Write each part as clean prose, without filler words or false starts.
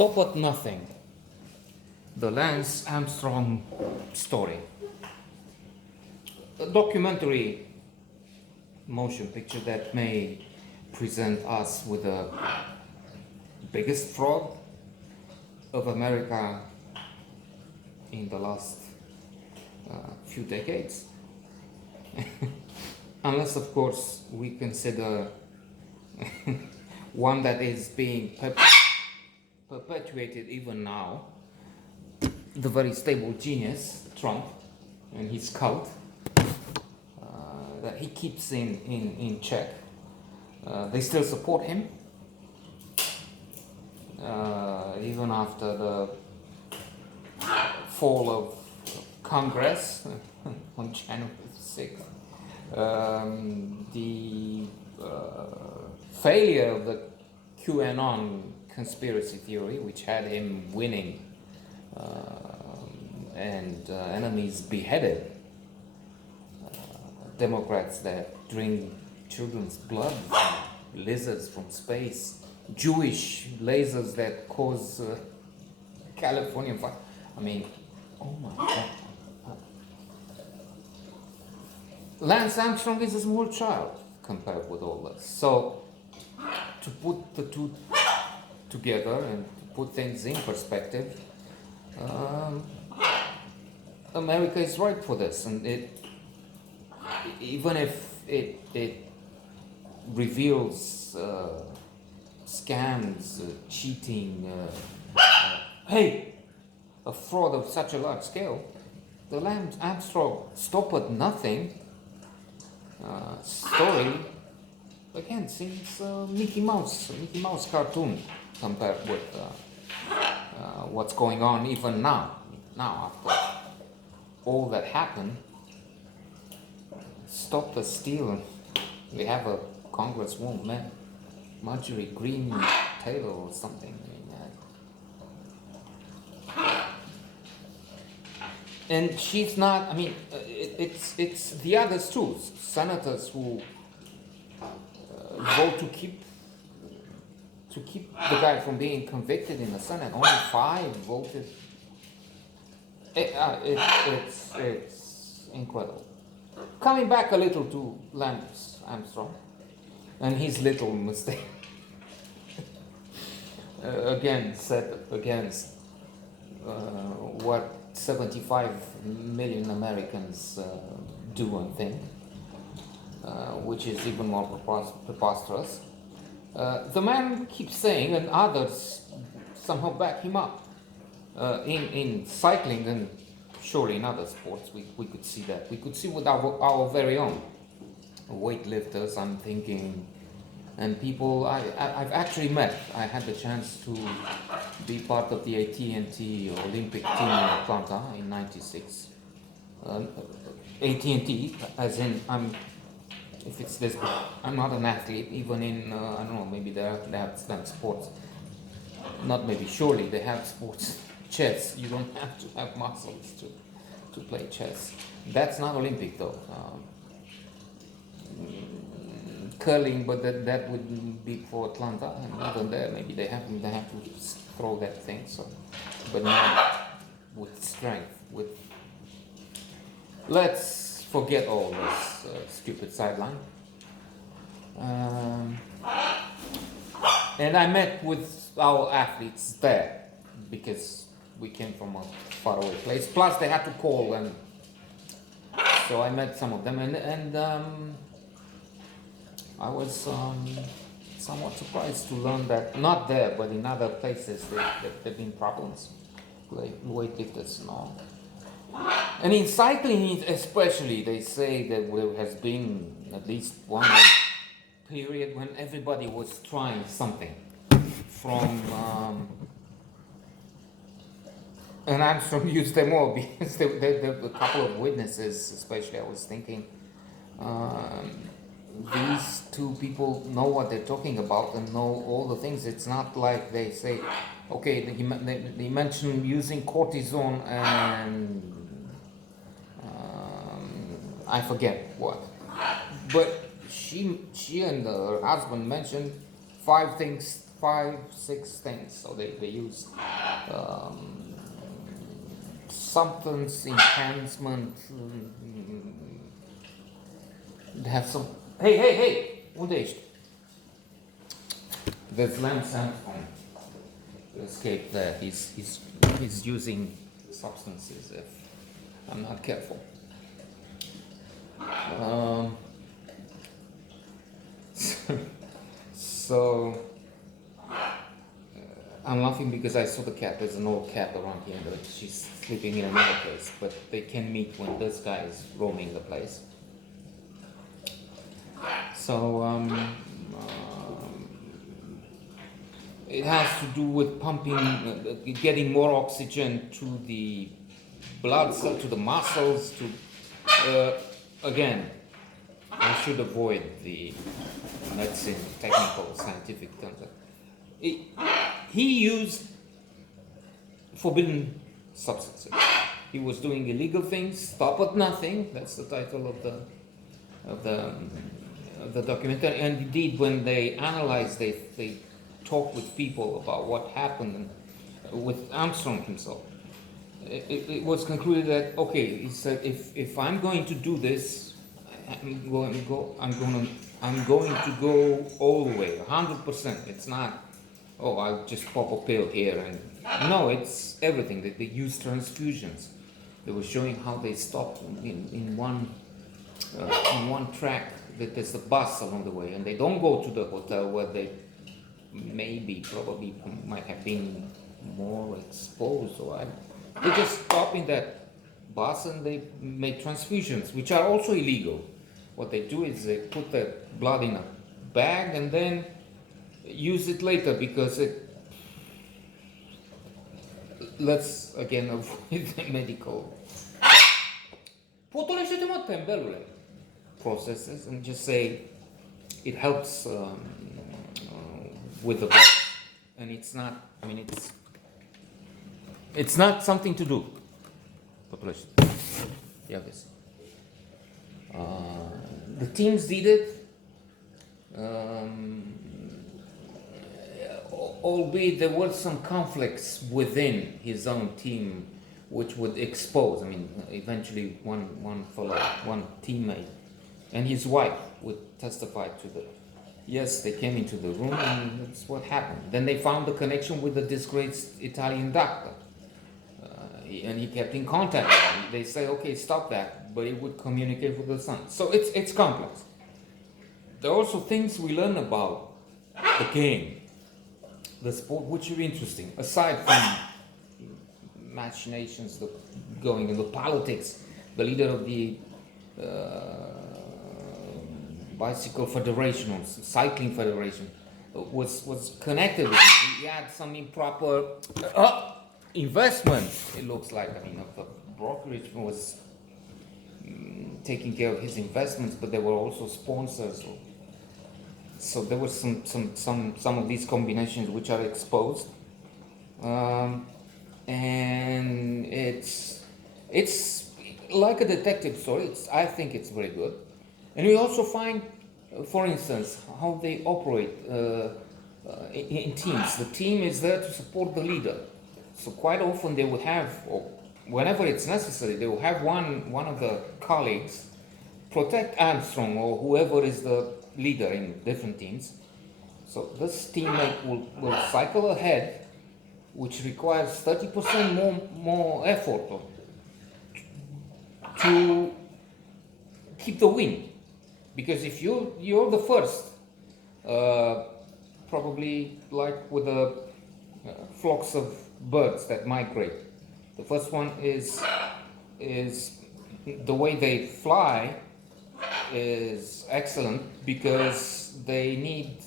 Stop at Nothing, the Lance Armstrong story. A documentary motion picture that may present us with the biggest fraud of America in the last few decades. Unless, of course, we consider one that is being perpetuated even now, the very stable genius, Trump, and his cult, that he keeps in check. They still support him, even after the fall of Congress on January 6th. The failure of the QAnon conspiracy theory, which had him winning and enemies beheaded, Democrats that drink children's blood, lizards from space, Jewish lasers that cause California fire. I mean, oh my God. Lance Armstrong is a small child compared with all this. So, to put the two together and to put things in perspective, America is ripe for this, and even if it reveals scams, cheating, a fraud of such a large scale, the Lance Armstrong Stop at Nothing story again seems Mickey Mouse cartoon compared with what's going on even now. Now, after all that happened, stop the steal. We have a congresswoman, Marjorie Green Taylor or something. And she's not. I mean, it's the others too. Senators who vote to keep the guy from being convicted in the Senate. Only 5 voted. It's incredible. Coming back a little to Lance Armstrong and his little mistake. Again, set against what 75 million Americans do and think, which is even more preposterous. The man keeps saying, and others somehow back him up, in cycling and surely in other sports, we could see that. We could see with our very own weightlifters, I'm thinking, and people I've actually met. I had the chance to be part of the AT&T Olympic team in Atlanta in '96. AT&T, as in if it's this, I'm not an athlete. Even in I don't know, maybe they have some sports. Not maybe, surely they have sports. Chess. You don't have to have muscles to play chess. That's not Olympic though. Curling, but that would be for Atlanta, and even there, maybe they have to throw that thing. So, but not with strength. Let's forget all this stupid sideline. And I met with our athletes there because we came from a faraway place. Plus, they had to call, and so I met some of them, and I was somewhat surprised to learn that not there, but in other places there've been problems, like weightlifters and all. And in cycling especially, they say that there has been at least one period when everybody was trying something. From and Armstrong used them all because there were a couple of witnesses, especially I was thinking, these two people know what they're talking about and know all the things. It's not like they say, okay, they mention using cortisone and I forget what, but she and her husband mentioned 5 things 5, 6 things. So they use substance enhancement. They have some. Hey! Unde ești? There's Lance Armstrong escaped there. He's using substances if I'm not careful. So I'm laughing because I saw the cat. There's an old cat around here, but she's sleeping in another place. But they can meet when this guy is roaming the place. So it has to do with pumping, getting more oxygen to the blood cell, to the muscles. Again, I should avoid the medicine, technical, scientific terms. He used forbidden substances. He was doing illegal things. Stop at nothing. That's the title of the documentary. And indeed, when they analyzed, they talked with people about what happened with Armstrong himself. It was concluded that he said, if I'm going to do this, I'm going to go all the way, 100%. It's not, I'll just pop a pill here and no, it's everything. They use transfusions. They were showing how they stopped in one track. That there's a bus along the way, and they don't go to the hotel where they probably might have been more exposed. They just stop in that bus and they make transfusions, which are also illegal. What they do is they put the blood in a bag and then use it later because let's again avoid the medical processes and just say it helps with the blood, and it's not. It's not something to do. Population. Yeah, this. The teams did it, albeit there were some conflicts within his own team, which would expose. Eventually, one fellow, one teammate, and his wife would testify to the. Yes, they came into the room, and that's what happened. Then they found the connection with the disgraced Italian doctor. And he kept in contact with them. They say, okay, stop that, but he would communicate with the son. So it's complex. There are also things we learn about the game, the sport, which are interesting. Aside from machinations going in the politics, the leader of the bicycle federation or cycling federation was connected with it. He had some improper investment, it looks like. The brokerage was taking care of his investments, but there were also sponsors. So there were some of these combinations which are exposed, and it's like a detective story. I think it's very good, and we also find, for instance, how they operate in teams. The team is there to support the leader. So quite often they will have, or whenever it's necessary, they will have one of the colleagues protect Armstrong or whoever is the leader in different teams. So this teammate will cycle ahead, which requires 30% more effort to keep the win. Because if you're the first, probably like with the flocks of birds that migrate. The first one is the way they fly is excellent because they need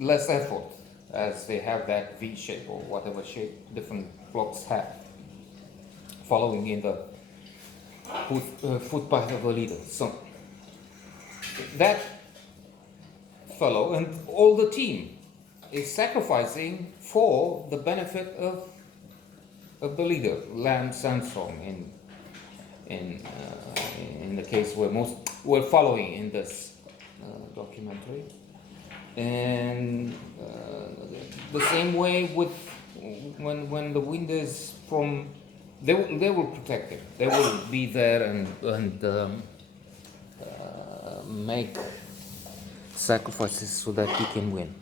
less effort as they have that V shape or whatever shape different flocks have, following in the footpath of the leader. So that fellow and all the team is sacrificing for the benefit of the leader, Lance Armstrong, in the case where most were following in this documentary. And the same way with when the wind is from, they will protect him. They will be there and make sacrifices so that he can win.